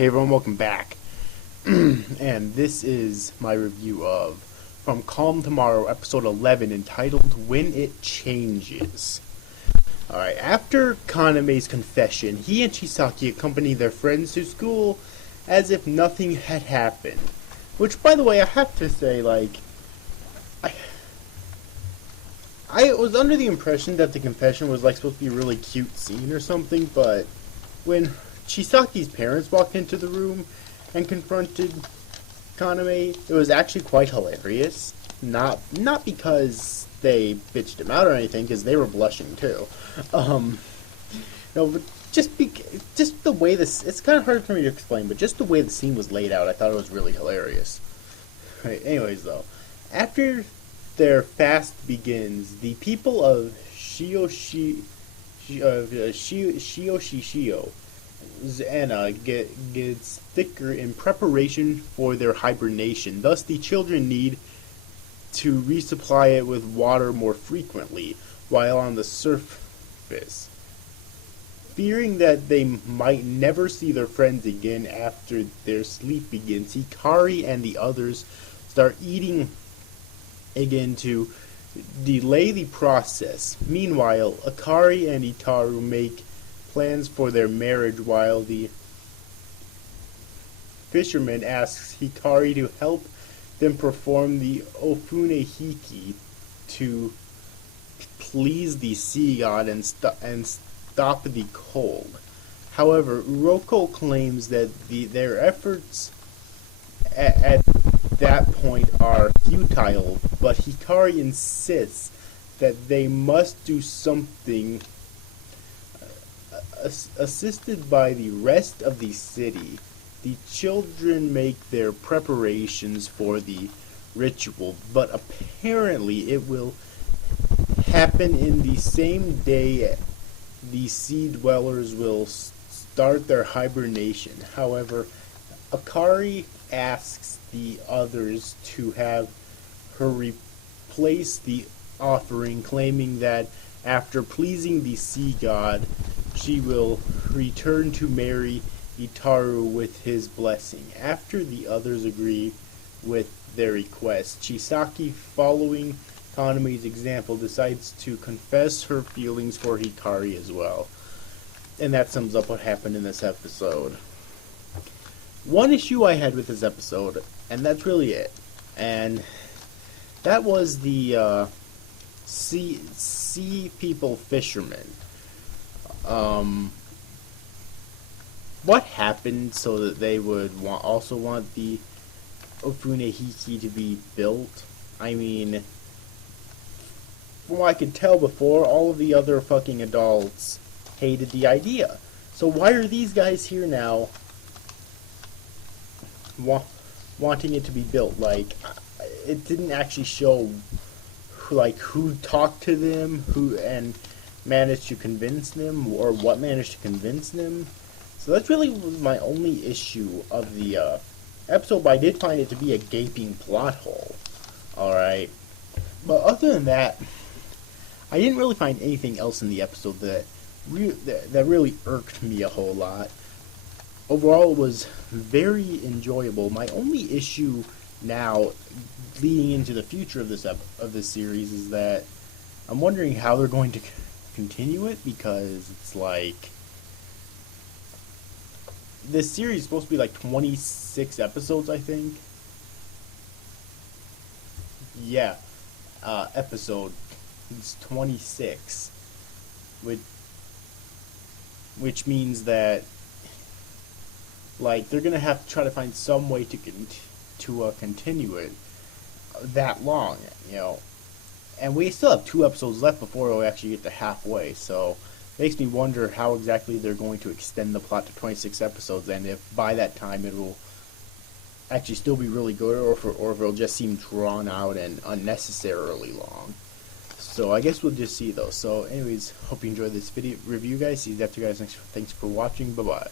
Hey everyone, welcome back. And this is my review of From Calm Tomorrow, episode 11, entitled When It Changes. Alright, after Kaname's confession, he and Chisaki accompany their friends to school as if nothing had happened. Which, by the way, I have to say, I was under the impression that the confession was supposed to be a really cute scene or something, but when Chisaki's parents walked into the room and confronted Kaname, it was actually quite hilarious. Not because they bitched him out or anything, because they were blushing too. No, but just the way it's kind of hard for me to explain, but just the way the scene was laid out, I thought it was really hilarious. Right. Anyways, though, after their fast begins, the people of Shioshishio Zana gets thicker in preparation for their hibernation. Thus, the children need to resupply it with water more frequently while on the surface. Fearing that they might never see their friends again after their sleep begins, Hikari and the others start eating again to delay the process. Meanwhile, Akari and Itaru make plans for their marriage while the fisherman asks Hikari to help them perform the Ofune Hiki to please the sea god and stop the cold. However, Uroko claims that their efforts at that point are futile, but Hikari insists that they must do something. Assisted by the rest of the city, the children make their preparations for the ritual, but apparently it will happen in the same day the sea dwellers will start their hibernation. However, Akari asks the others to have her replace the offering, claiming that after pleasing the sea god, she will return to marry Itaru with his blessing. After the others agree with their request, Chisaki, following Kaname's example, decides to confess her feelings for Hikari as well. And that sums up what happened in this episode. One issue I had with this episode, and that's really it, and that was the sea people fishermen. What happened so that they would also want the Ofune Hiki to be built? I mean, from what I could tell before, all of the other fucking adults hated the idea. So why are these guys here now wanting it to be built? It didn't actually show who talked to them, who and managed to convince them, or what managed to convince them. So that's really my only issue of the episode, but I did find it to be a gaping plot hole. Alright. But other than that, I didn't really find anything else in the episode that really irked me a whole lot. Overall, it was very enjoyable. My only issue now, leading into the future of this series, is that I'm wondering how they're going to continue it, because it's this series is supposed to be 26 episodes, I think. Yeah, episode. It's 26, which means that they're gonna have to try to find some way to continue it that long, And we still have 2 episodes left before we actually get to halfway, so it makes me wonder how exactly they're going to extend the plot to 26 episodes, and if by that time it will actually still be really good, or if it'll just seem drawn out and unnecessarily long. So I guess we'll just see, though. So anyways, hope you enjoyed this video review, guys. See you after, guys. Thanks for watching. Bye-bye.